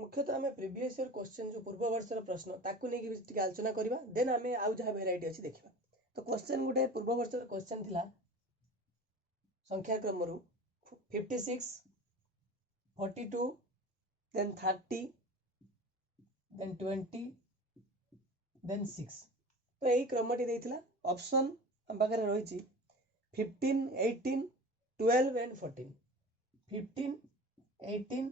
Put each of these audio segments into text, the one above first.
मुख्यतः आम previous year question जो पूर्व वर्ष प्रश्न ताकू नहीं आलोचना करवा देन आम आउ जहाँ भेराइटी अच्छी देखा। तो क्वेश्चन गोटे पूर्व वर्ष क्वेश्चन थिला संख्या क्रम 56 42 देन 30 देन 20 देन 6। तो यही क्रमटी देइथिला ऑप्शन हम पाखरे रही 15 18 12 एंड 14 15 18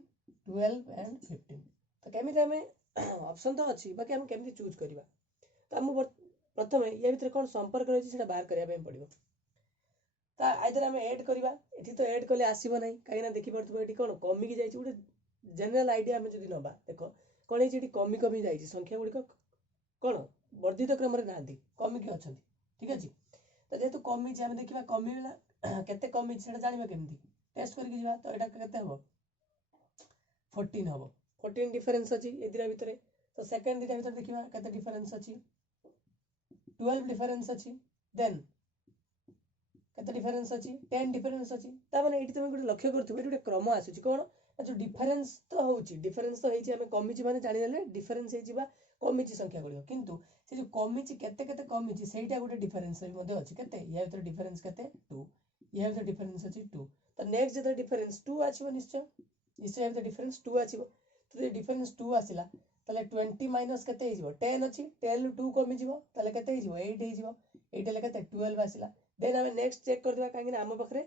12 एंड 15। तो केमिति हमें ऑप्शन तो अच्छी बाकी हम केमिति चूज करबा। तो हम प्रथम या भीतर कौन संपर्क रही है बाहर करबा पड़ो। तो आइदर आम एड करवा ये तो एड कले आसब ना कहीं देखी पार्थ ये कौन कमिकी जाए गोटे जेनेल आइडिया आम जो नवा देख कौन ये कमी कमी जाए संख्या गुड़िक कौन वर्धित क्रम ना कमिकी अच्छा ठीक अच्छे। तो जेहेतु कमी आम देखा कमिला केते कमी से जाना केमती टेस्ट करके जा। तो यहाँ के हम 14 हम 14 डिफरेन्स अच्छी ये दुटा भितर। तो सेकेंड दुटा भितर देखा केते डिफरेन्स अच्छी 12 डिफरेन्स अच्छी देन केते डिफरेन्स अच्छी 10 डिफरेन्स अच्छी। तामाने एठी तुम गोटे लक्ष्य करथबो एठी गोटे क्रम आसुची कोन जो डिफरेन्स तो होउची डिफरेन्स तो हेची हमें कमिची माने जानि लेले डिफरेन्स हेची बा कमिची संख्या गुड़िक किंतु से जो कमिची केते केते कमिची सेटा गोटे डिफरेन्स भी मध्ये अछि केते या भितर डिफरेन्स केते 2 या भितर डिफरेन्स अछि 2। तो नेक्स्ट जेते डिफरेन्स 2 आछिबो निश्चय निश्चय या भितर डिफरेन्स 2 आछिबो। तो जे डिफरेन्स 2 आसिला ताले 20 माइनस केते हेजिबो 10 अछि 10 ରୁ 2 कमी जिवो ताले केते हेजिबो 8 हेजिबो 8 ले केते 12 आसिला। देन हमें नेक्स्ट चेक कर देबा काहे आम पाखरे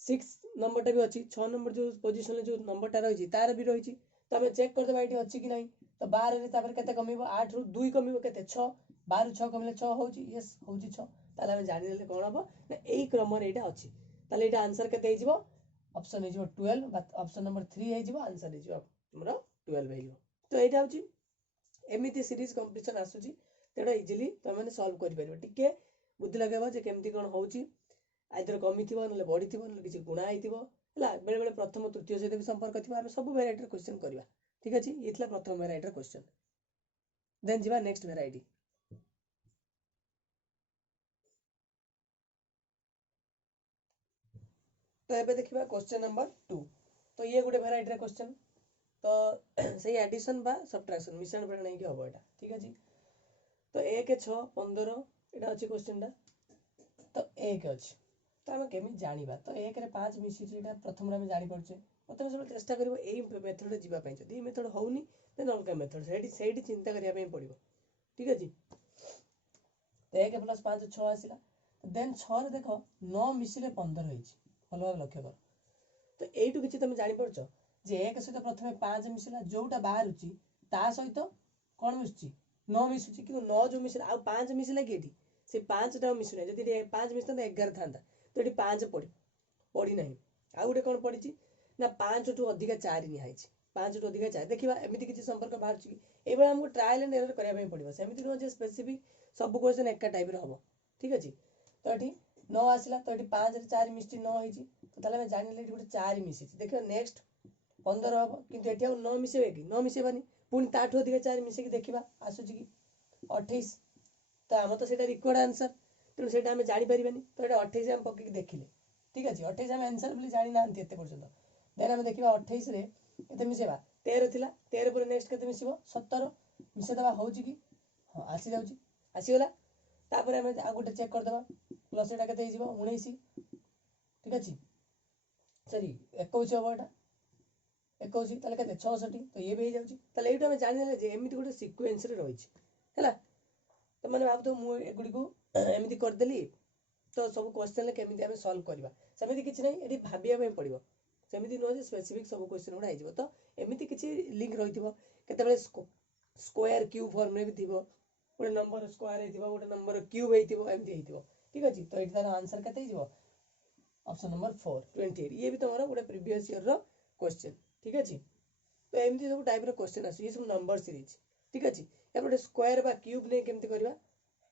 6 नंबर भी अच्छी 6 नंबर जो पोजीशन जो नंबर टा रही तार भी रही। तो हमें चेक कर देबा एठी अछि कि नहीं। तो 12 रे तापर केते कमिबो 8 ରୁ 2 कमिबो केते 6 12 ରୁ 6 कमिले 6 होउची यस होउची 6। ताले हमें जानि लेले कोन हबो ना एई क्रम रे एटा अछि। ताले एटा आंसर केते हेजिबो ऑप्शन हेजिबो 12 बा ऑप्शन नंबर 3 हेजिबो आंसर हेजिबो तुमरो 12 हेजिबो। तो एटा होची एमिति सीरीज कंपटीशन आसुची तेडा इजीली त माने सॉल्व करि परिबो टिके बुद्धि लगाबो जे केमती कोन होउची आइदर कमी थिबो नले बढी थिबो नले किछि गुणा आइथिबो हला बेले बेले प्रथम तृतीय सहित भी संपर्क थिबो हम सब वेराइटी क्वेश्चन करबा ठीक अछि। इथला प्रथम वेराइटी क्वेश्चन देन जिबा नेक्स्ट वेराइटी। तो एबे देखिबा क्वेश्चन नंबर 2। तो ये गुटे वेराइटी क्वेश्चन तो सही एडिशन बा सब्ट्रैक्शन मिश्रण पर नहीं कि हबो एटा ठीक अछि। तो 1 6 15 एटा अछि क्वेश्चन टा। तो 1 अछि तो हम केमि जानिबा तो 1 रे 5 मिसी एटा प्रथम रे हम जानि परछे प्रथम सब चेष्टा करबो एई मेथड जिबा पई जदी मेथड होउनी देन अलगा मेथड सेठी चिंता करिया पई पड़िबो ठीक अछि। तो 1 + 5 6 आसिला देन 6 रे देखो 9 मिसी रे 15 होइछि भलो भाव लक्ष्य कर। तो एइटु किछि तुम जानि परछो जे 1 सहित प्रथमे 5 मिसिला जोटा बाहरुची ता सहित कोन मिसुची 9 मिसुची कि 9 जो मिसिला आ 5 मिसिला कि एठी से 5 टा मिसुना जदी 5 मिसता 11 थांता तो एठी 5 पड़ी नहीं आ गुटे कोन पड़िची ना 5 टू अधिक 4 निहाइची 5 टू अधिक 4 देखिबा एमिति किछि संपर्क बाहरची कि एबे हमको ट्रायल एंड एरर करिया पई पड़िबो सेमिति न जे स्पेसिफिक सब क्वेश्चन एका टाइप रे हबो ठीक अछि। तो एठी 9 आसिला तो एठी 5 रे 4 मिसची 9 होइची तो ताले हम जानि ले एठी गुटे 4 मिसिची देखिबा नेक्स्ट 15 हबो किंतु एठी आ 9 मिसेबे कि 9 मिसेबानी पुनी ताठो अधिक 4 मिसे कि देखिबा आसुची कि 28 तो हम तो सेटा रिक्वायर्ड आंसर तेणु सेटा हम जानि परिबानी तो एटा 28 हम पक्की देखिले ठीक अछि 28 हम आंसर बोली जानि नांती एते पर्यंत। देन हम देखिबा 28 रे केते मिसेबा 13 थिला 13 पर नेक्स्ट केते मिसिबो 17 मिसे दबा होउची कि हां आसी जाउची आसी गेला तापर हम आ गुटे चेक कर दबा प्लस एटा केते हिजिबो 19 ठीक अछि सॉरी 21 हबो एटा 21 ताले केते 66 तो ये भी हो जाउची ताले एटा हम जानि ले जे एमिति गुटे सीक्वेंस रे रहिछि हैला। तो माने भाब तो मु एगुडी को एमिति कर देली तो सब क्वेश्चन ले केमिति हम सॉल्व करबा सेमिति किछि नै एठी भाबिया पई पड़िबो सेमिति न जे स्पेसिफिक सब क्वेश्चन उडा आइजिबो। तो एमिति किछि लिंक रहिथिबो केते बेले स्क्वायर क्यूब फॉर्म रे भी थिबो गोटे नंबर स्क्वायर हेथिबो गोटे नंबर क्यूब हेथिबो एमिति हेथिबो ठीक अछि। तो एठी तार आंसर केते हिजिबो ऑप्शन नंबर 4 28 ये भी तमरो गोटे प्रीवियस ईयर रो क्वेश्चन ठीक अछि। तो एमिति सब टाइप रो क्वेश्चन आसी ये सब नंबर सीरीज ठीक अछि। या गोटे स्क्वायर बा क्यूब ने केमति करबा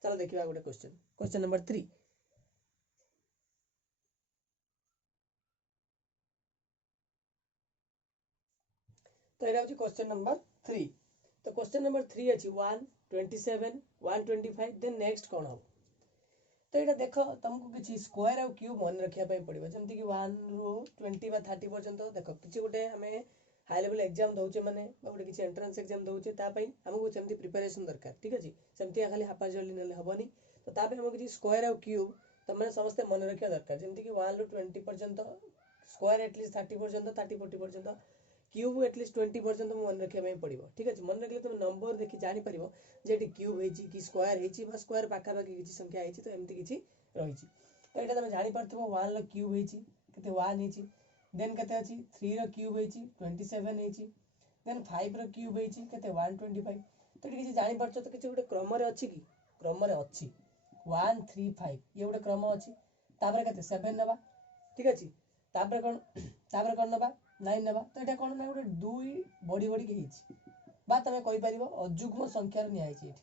चलो देखिबा गोटे क्वेश्चन नंबर 3। तो एटा होची क्वेश्चन नंबर 3। तो क्वेश्चन नंबर 3 अछि 1 27 125 देन नेक्स्ट कोन हो। तो एटा देखो तुमको किछि स्क्वायर आ क्यूब मन रखिया पई पड़िबो जेमति कि 1 रो 20 बा 30 पर्यंत देखो किछि गोटे हमें हाई लेवल एग्जाम दौचे मैंने गोटे किसी एंट्रांस एग्जाम दौचे आमको सेमती प्रिपरेशन दरकार ठीक अच्छे सेमती खाली हापाजली ना हेनी तो आमको किसी स्क्वायर आउ क्यूब तुम मैंने समस्ते मन रखा दरकार जमीक 1 ରୁ 20 पर्यंत स्क्वायर एटलिस्ट 30 पर्यंत 30-40 पर्यंत क्यूब एटलिस्ट 20 पर्यंत मन रखा पड़ो ठीक अच्छे मन रखिले तुम नंबर देखी जापर जे क्यूब हो स्क्वायर हो स्क्वायर पाखापाखि किसी संख्या होती तो एमती किसी रही तो यहाँ तुम जापर 1 ର क्यूब होते 1 हो देन केते अछि 3 ର क्यूब होइछि 27 होइछि देन 5 ର क्यूब होइछि केते 125 तो ये किछि जानि परछ तो किछि गोटे क्रम रे अछि कि क्रम रे अछि 1 3 5 ये गोटे क्रम अछि तापर केते 7 नेबा ठीक अछि तापर कोन नेबा 9 नेबा तो एटा कोन ना गोटे 2 बड़ी बड़ी के हिछि बा तमे कहि परिबो अजुग्म संख्या रे निया हिछि एठी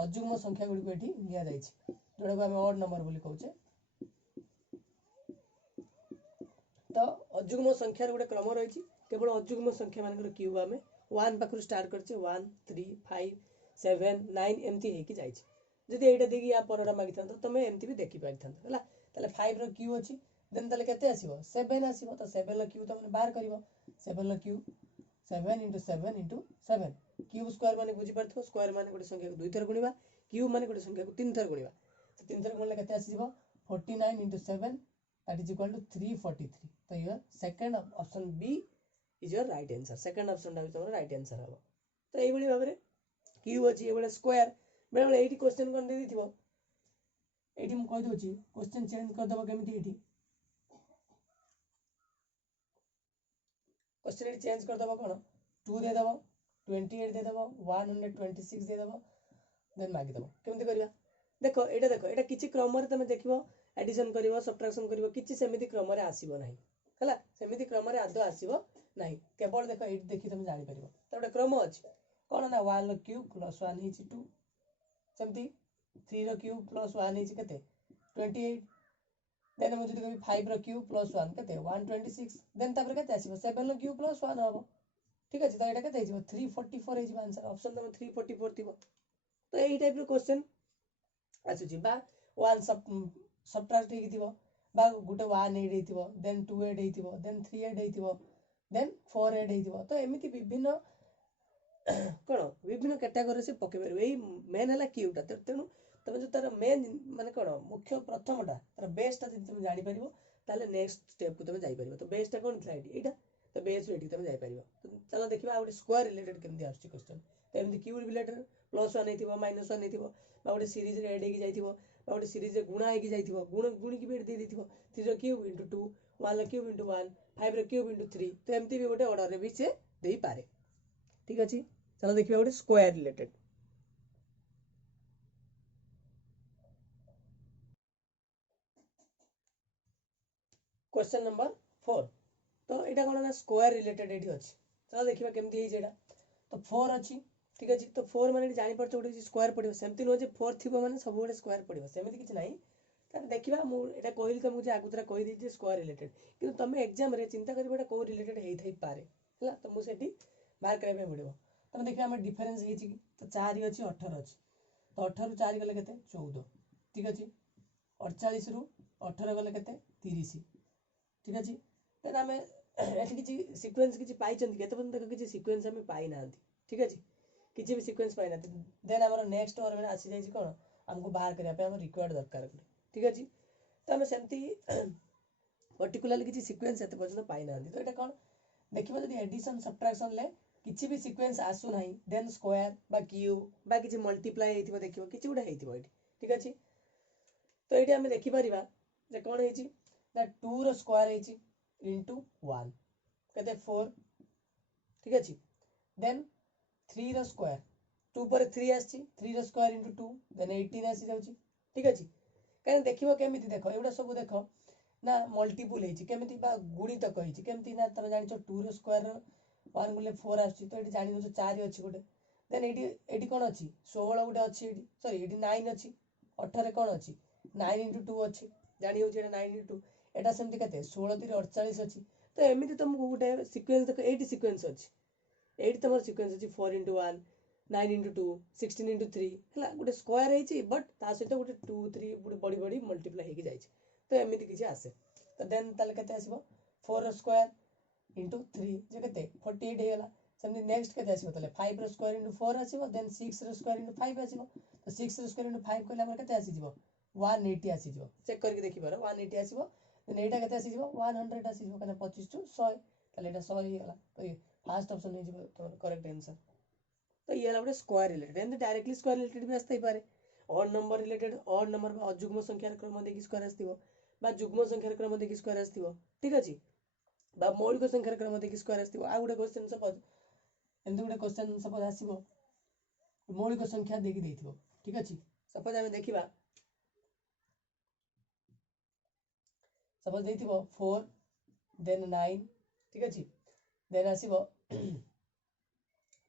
अजुग्म संख्या गुडी को एठी निया जाइछि जोडा को हम ऑड नंबर बोली कहउछे तो अजुग्म संख्यार गोटे क्रम रही केवल अजुग्म संख्या मान क्यूब आम 1 पाखु स्टार्ट करछे 1 3 5 7 9 एमती होगी जाइए जदि यहाँ देखिए या परटा मागी था तुम एमती भी देखी पारि था है 5 रो क्यू अच्छी देन ताले केते आसीबो 7 आसीबो तो 7 रो क्यू तुम बाहर करिवो 7 रो क्यू 7 × 7 × 7 क्यूब स्क्वायर माने बुझी पारथो स्क्वायर माने गोटे संख्या को 2 थर गुणिबा क्यूब माने गोटे संख्या को 3 थर गुणिबा तो 3 थर गुणले केते आसीबो 49 × 7 that is equal to 343 तो your second option B is your right answer second option टा तुम्हारा right answer हबो तो एई बळी भाबरे क्यूब अछि एबळे स्क्वायर बेले बेले एठी क्वेश्चन कोन दे दिथिबो एठी हम कहि दोछि क्वेश्चन चेंज कर दबो केमिति एठी क्वेश्चन एठी चेंज कर दबो कोन 2 दे दबो 28 दे दबो 126 दे दबो देन मागि दबो केमिति करिया देखो एटा किछि क्रम रे तमे देखिबो एडिशन करिवो सब्ट्रैक्शन करिवो किछि सेमिति क्रम रे आसीबो नाही हला सेमिति क्रम रे आदो आसीबो नाही केवल देखो एठी देखि तमे जानि परिबो त गोटे क्रम अछि कोन ना 1 रो क्यूब प्लस 1 हिच 2 सेमिति 3 रो क्यूब प्लस 1 हिच केते 28 देन म जदि कहि 5 रो क्यूब प्लस 1 केते 126 देन तापर केते आसीबो 7 रो क्यूब प्लस 1 हबो ठीक अछि त एटा केते हिजबो 344 हिजबो आंसर ऑप्शन नंबर 344 थिबो तो एई टाइप रो क्वेश्चन आसुची बा 1 सब्ट्रैक्ट हेकि थिबो बा गुटे 1 8 हेतिबो देन 2 8 हेतिबो देन 3 8 हेतिबो देन 4 8 हेतिबो तो एमिति विभिन्न कोन विभिन्न कैटेगरी से पके परबे एई मेन हला क्यूटा तेनु तमे जो तार मेन माने कोन मुख्य प्रथमटा तार बेसटा जदि तुम जानि परिबो ताले नेक्स्ट स्टेप को तुम जाई परिबो तो बेसटा कोन थला एटा तो बेस एठी तुम जाई परिबो तो चलो देखिबा आ गोटे स्क्वायर रिलेटेड केमति आछि क्वेश्चन तो एमति क्यूब रिलेटेड +1 हेतिबो -1 हेतिबो बा गोटे सीरीज रे ऐड हेकि जाइथिबो बा गोटे सीरीज रे गुणा हेकि जाइथिबो गुणी की भी दे देथिबो 3 रो क्यूब * 2 1 रो क्यूब * 1 5 रो क्यूब * 3 तो एमति भी गोटे ऑर्डर रे भी से देई पारे ठीक अछि चलो देखिबा गोटे स्क्वायर रिलेटेड क्वेश्चन नंबर 4 तो एटा कोन ना स्क्वायर रिलेटेड एठी अछि चलो देखिबा केमति हे जेडा तो 4 अछि ठीक अछि तो 4 माने जानि परछ गोटे स्क्वायर पडिबो सेमति न जे 4 थिबो माने सब गोटे स्क्वायर पडिबो सेमति किछ नाही त देखिबा मु एटा कहिल त मु जे आगुतरा कहि दै जे स्क्वायर रिलेटेड किंतु तमे एग्जाम रे चिंता करिबा को रिलेटेड हेइ थई पारे हला तो मु सेठी मार्क करबे पडिबो तमे देखिबा हम डिफरेंस हेछि कि तो 4 अछि 18 अछि तो 18 ରୁ 4 गले केते 14 ठीक अछि 48 ରୁ 18 गले केते 30 ठीक अछि त हमें एठी किछि सीक्वेंस किछि पाइचंती केते बंद देखो किछि सीक्वेंस हमें पाइ नांती ठीक अछि किछि भी सीक्वेंस पाइ नांती देन हमर नेक्स्ट और में आसी जाई कोन हमको बाहर करिया पे हम रिक्वायर्ड दरकार ठीक अछि तो हमें सेमती पर्टिकुलरली किछि सीक्वेंस एते पर्यंत पाइ नांती तो एटा कोन देखिबो जदि एडिशन सब्ट्रैक्शन ले किछि भी सीक्वेंस आसु नाही देन स्क्वायर बा क्यूब बा किछि मल्टीप्लाई हेतिबो देखिबो किछि उडा हेतिबो एठी ठीक अछि तो एठी हमें देखि परिबा जे कोन हेछि ना 2 रो स्क्वायर हेछि into 1 केते 4 ठीक अछि देन 3 रो स्क्वायर 2 पर 3 आछि 3 रो स्क्वायर into 2 देन 18 आसी जाउछि ठीक अछि काहे देखिबो केमिति देखो एउडा सब देखो ना मल्टीपल हेछि केमिति बा गुणित कहिछि केमिति ना तमे जानिछो 2 रो स्क्वायर 1 गुले 4 आछि तो एठी जानिछो 4 अछि गोटे देन एठी कोन अछि 16 गोटे अछि एठी सॉरी एठी 9 अछि 18 कोन अछि 9 into 2 अछि जानि होछि एटा 9 into 2 एटा सेमति कते 16 3 48 अछि तो एमिति तुमको गोटे सीक्वेंस देखो 8 सीक्वेंस अछि 8 तमर सीक्वेंस अछि 4 into 1 9 into 2 16 into 3 हला गोटे स्क्वायर हेछि बट ता सहित गोटे 2 3 गोटे बड़ी बड़ी मल्टीप्लाई हेकि जाइछि तो एमिति किछि आसे तो देन ताले कते आसीबो 4 रो स्क्वायर इंटू 3 जे केते 48 हेला सेमती नेक्स्ट केते आसीबो तले 5 रो स्क्वायर इंटू 4 आसीबो देन 6 रो स्क्वायर इंटू 5 आसीबो तो 6 रो स्क्वायर इंटू 5 कहले हमर केते आसी जिवो 180 आसी जिवो चेक करके देखि बार 180 आसीबो देन एटा केते आसी जिवो 100 आसी जिवो कने 25 टू 100 तले एटा 100 हेला तो फर्स्ट ऑप्शन हे जिवो तो करेक्ट आंसर तो ये गोटे स्क्वायर रिलेटेड एमती डायरेक्टली स्क्वायर रिलेटेड भी आसते पारे odd number related odd number बा अजुग्म संख्यार क्रम देखि स्क्वायर आस्तिबो बा जुग्म संख्यार क्रम देखि स्क्वायर आस्तिबो ठीक अछि बा मौलिक संख्यार क्रम देखि स्क्वायर आस्तिबो आ गुटे क्वेश्चन सपोज एमती गुटे क्वेश्चन सपोज आसीबो मौलिक संख्या देखि देथिबो ठीक अछि सपोज हम देखिबा सपोज देथिबो 4 देन 9 ठीक अछि देन आसीबो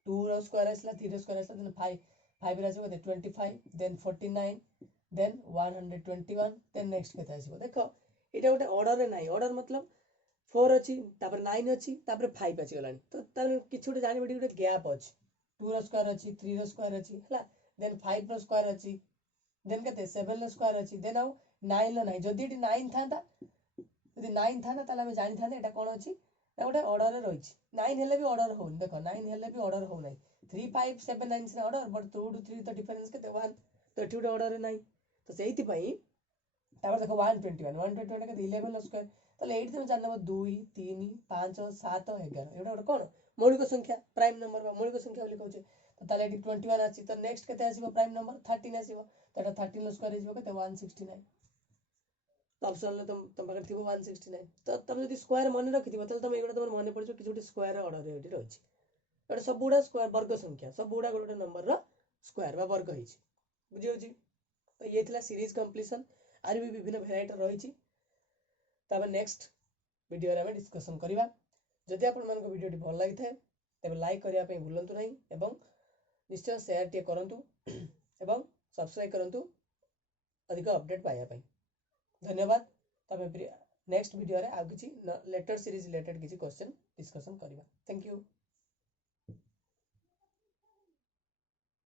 2 रो स्क्वायर आसला 3 रो स्क्वायर आसला देन 5 रो आसीबो 25 देन 49 देन 121 देन नेक्स्ट केते आसीबो देखो एटा गोटे ऑर्डर रे नाही ऑर्डर मतलब 4 अछि तापर 9 अछि तापर 5 अछि गलानी तो ताने किछु गोटे जानि बडी गोटे गैप अछि 2 रो स्क्वायर अछि 3 रो स्क्वायर अछि हला देन 5 रो स्क्वायर अछि देन केते 7 रो स्क्वायर अछि देन आउ 9 लो नाही जदी एटी 9 थांता जदी 9 थांता ताले हम जानि थांते एटा कोन अछि गोटे ऑर्डर रे रहिछि 9 हेले भी ऑर्डर होन देखो 9 हेले भी ऑर्डर हो नाही 3 5 7 9 से ऑर्डर बट 2 टू 3 तो डिफरेंस केते 1 तो एटी गोटे ऑर्डर रे नाही तो सेहिति पई तापर देखो 121 केते 11 रो स्क्वायर ताले एटी तुम जान नंबर 2 3 5 7 11 एटा गोटे कोन मौलिक संख्या प्राइम नंबर बा मौलिक संख्या बोली कहउछे तो ताले एटी 21 आछि तो नेक्स्ट केते आसीबो प्राइम नंबर 13 आसीबो तो एटा 13 रो स्क्वायर हिजबो केते 169 तो ऑप्शन ले तुम पाकर थिबो 169 तो तुम जदी स्क्वायर मन रखिथिबो तले तुम एगुडा तुम मन पड़िछो कि जोटी स्क्वायर ऑर्डर रे एटी रहछि एटा सब गुडा स्क्वायर वर्ग संख्या सब गुडा गोटे नंबर रो स्क्वायर बा वर्ग हिछि बुझि होछि तो ये थिला सीरीज कंप्लीशन आर भी विभिन्न वेराइटी रहिछि तबे नेक्स्ट वीडियो रे हम डिस्कशन करिबा जदि आपन मन को वीडियो टी भल लागि थाए तबे लाइक करिया पे भूलंतु नाही एवं निश्चय शेयर टी करंतु एवं सब्सक्राइब करंतु अधिक अपडेट पाया पे धन्यवाद तबे नेक्स्ट वीडियो रे आ किछि लेटर सीरीज रिलेटेड किछि क्वेश्चन डिस्कशन करिबा थैंक यू।